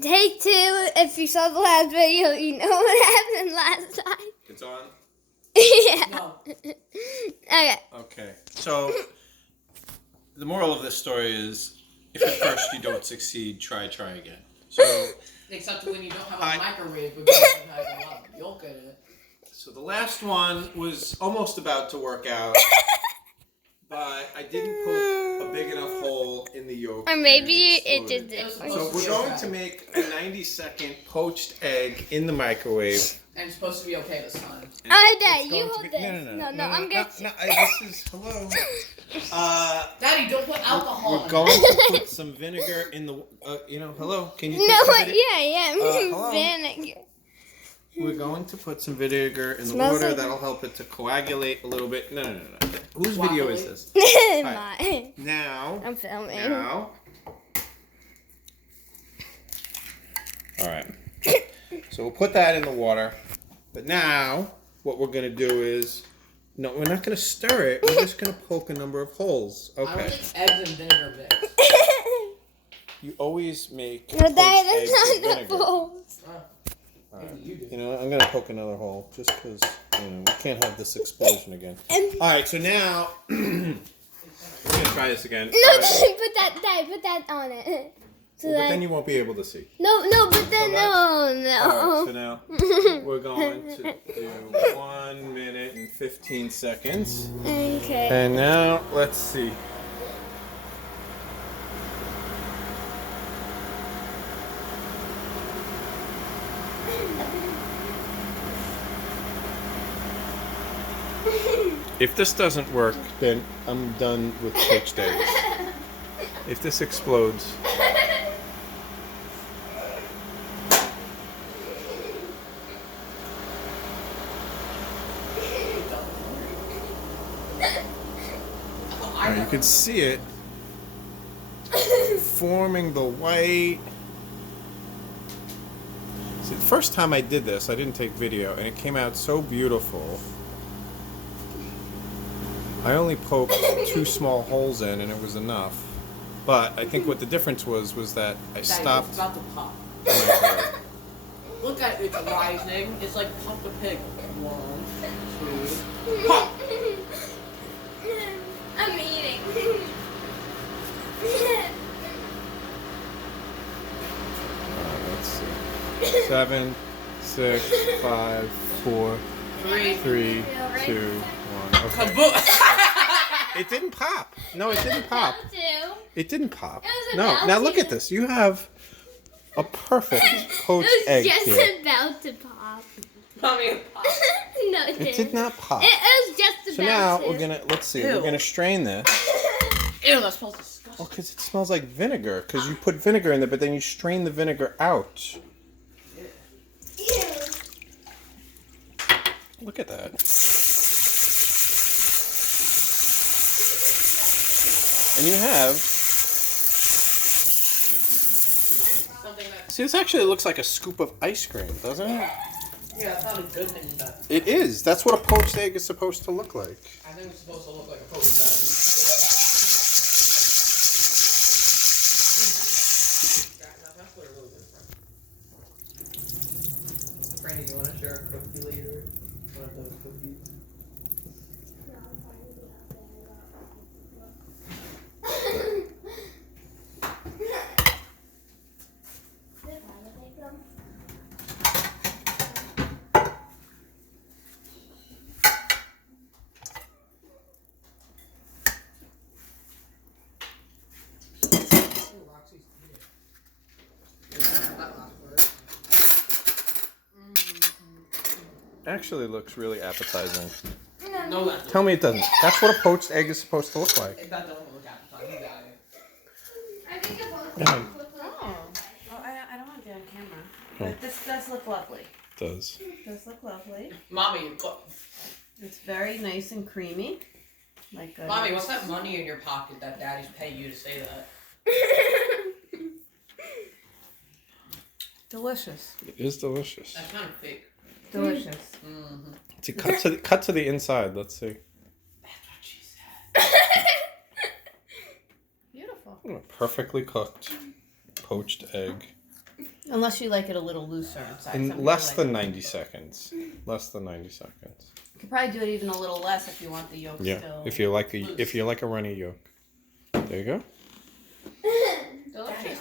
Take 2. If you saw the last video, you know what happened last time. It's on? Yeah. No. Okay. Okay. So, the moral of this story is, if at first you don't succeed, try again. So, Except when you don't have a microwave because it has a lot of yolk in it. so the last one was almost about to work out, but I didn't poke a big enough hole in the yolk. Or maybe and it just did. So we're going to make a 90-second poached egg in the microwave. And it's supposed to be okay this time. Dad, you hold this. No, I'm good. This is, hello. Daddy, don't put alcohol in We're it. going to put some vinegar in the, hello, can you take No, some vinegar? yeah. Hello? Vinegar. We're going to put some vinegar in the Smells water. like- That'll help it to coagulate a little bit. No. Whose video is this? Mine. Now. I'm filming. Now. All right. So we'll put that in the water. But now, what we're going to do is, no, we're not going to stir it. We're just going to poke a number of holes. I don't Okay. think eggs and vinegar mix. You always make No, poached Dad, eggs that's with not vinegar. the balls. All right. You do. You know, I'm going to poke another hole just because, we can't have this explosion again. All right, so now, we're going to try this again. No, All right. Dad, put that on it. So Well, but that, then you won't be able to see. no, but then, no. All right, so now we're going to do 1 minute and 15 seconds. Okay. And now, let's see. If this doesn't work, then I'm done with poached eggs. If this explodes, you can see it forming the white. See, the first time I did this, I didn't take video, and it came out so beautiful. I only poked 2 small holes in, and it was enough. But I think what the difference was that I Daddy, stopped. it's about to pop. the microwave. Look at it, it's rising. It's like Pump the Pig. 1, 2, pop! I'm eating. Let's see. 7, 6, 5, 4, 3. 3, 2, 1. Okay. Kaboom! It didn't pop. No, it didn't pop. It didn't pop. It was No. about Now look to. at this. You have a perfect poached It was egg just here. about to pop. Mommy, it popped. No, it didn't. It did not pop. It was just So about now to. we're gonna let's see. Ew. We're gonna strain this. Ew, that smells disgusting. Oh, because it smells like vinegar. Because you put vinegar in there, but then you strain the vinegar out. Ew. Look at that. And you have. Something that... See, this actually looks like a scoop of ice cream, doesn't it? Yeah, it's not a good thing, but It is. That's what a poached egg is supposed to look like. I think it's supposed to look like a poached egg. That's what it really is. Franny, do you want to share a cookie later? One of those cookies? Oh, Roxy's that last word. Actually looks really appetizing. No, that Tell me it doesn't. That's what a poached egg is supposed to look like. That doesn't look appetizing. You got it. I think it was. Yeah, Oh, I don't want to get on camera. Oh. But this does look lovely. it does. It does look lovely. Mommy, look. It's very nice and creamy. Like a Mommy, what's that money in your pocket that Daddy's paying you to say that? delicious. It is delicious. That's kind of fake. Delicious. Mm-hmm. See, cut to the inside. Let's see. That's what she said. Beautiful. A perfectly cooked poached egg. Unless you like it a little looser inside. Some In people less like than it. 90 seconds. Less than 90 seconds. You could probably do it even a little less if you want the yolk Yeah. still. If you like loose. a runny yolk. There you go. Delicious.